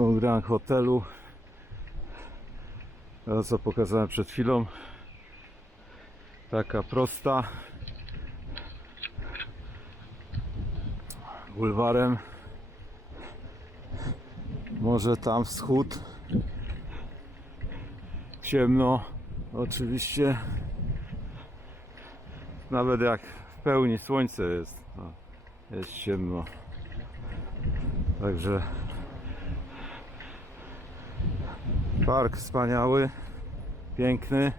o Grand Hotelu. Co pokazałem przed chwilą. Taka prosta. Bulwarem. Może tam wschód. Ciemno. Oczywiście. Nawet jak w pełni słońce jest. No, jest ciemno. Także park wspaniały, piękny.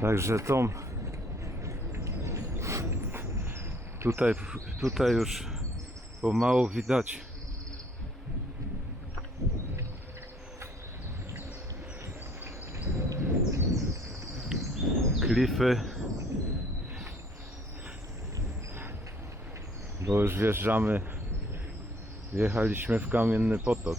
Także tą tutaj, tutaj już pomału widać klify bo już wjeżdżamy. Wjechaliśmy w kamienny potok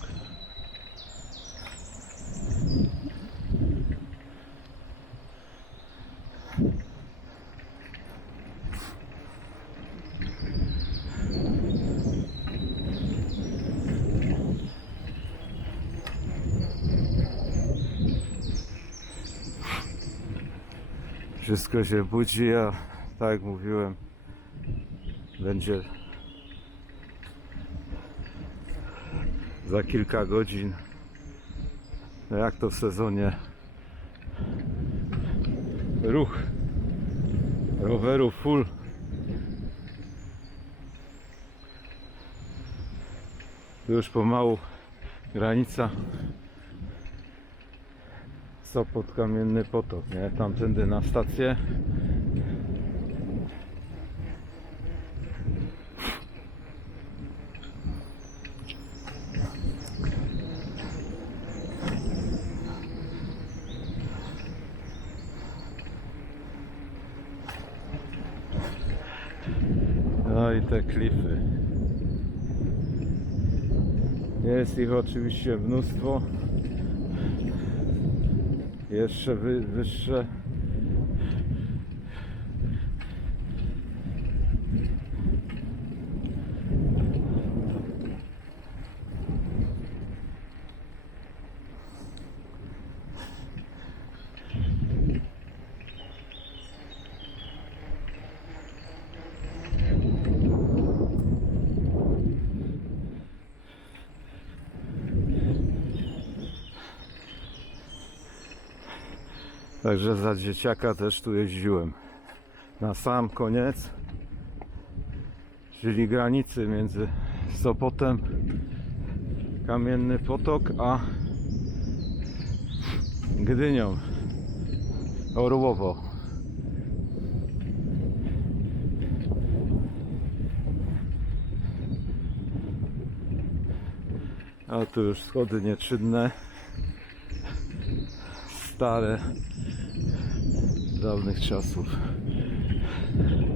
Wszystko się budzi, a tak jak mówiłem, będzie za kilka godzin. No jak to w sezonie? Ruch rowerów full. Tu już pomału granica Sopot Kamienny Potok, nie? Tamtędy na stację. No i te klify. Jest ich oczywiście mnóstwo jeszcze wy, wyższe. Także za dzieciaka też tu jeździłem. Na sam koniec, czyli granicy między Sopotem, Kamienny Potok, a Gdynią, Orłowo. A tu już schody nieczynne, stare dawnych czasów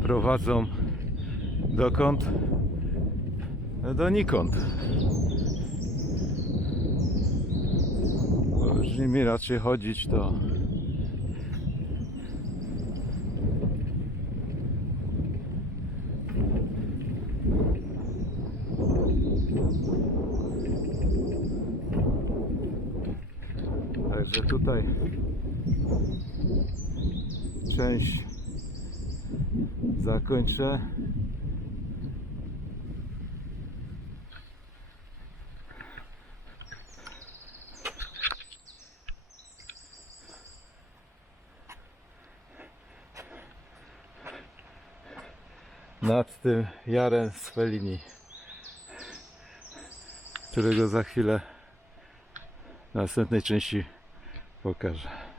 prowadzą dokąd? Donikąd. Bo już nimi raczej chodzić to Także tutaj część zakończę. Nad tym jarem z Felini, którego za chwilę w następnej części pokażę.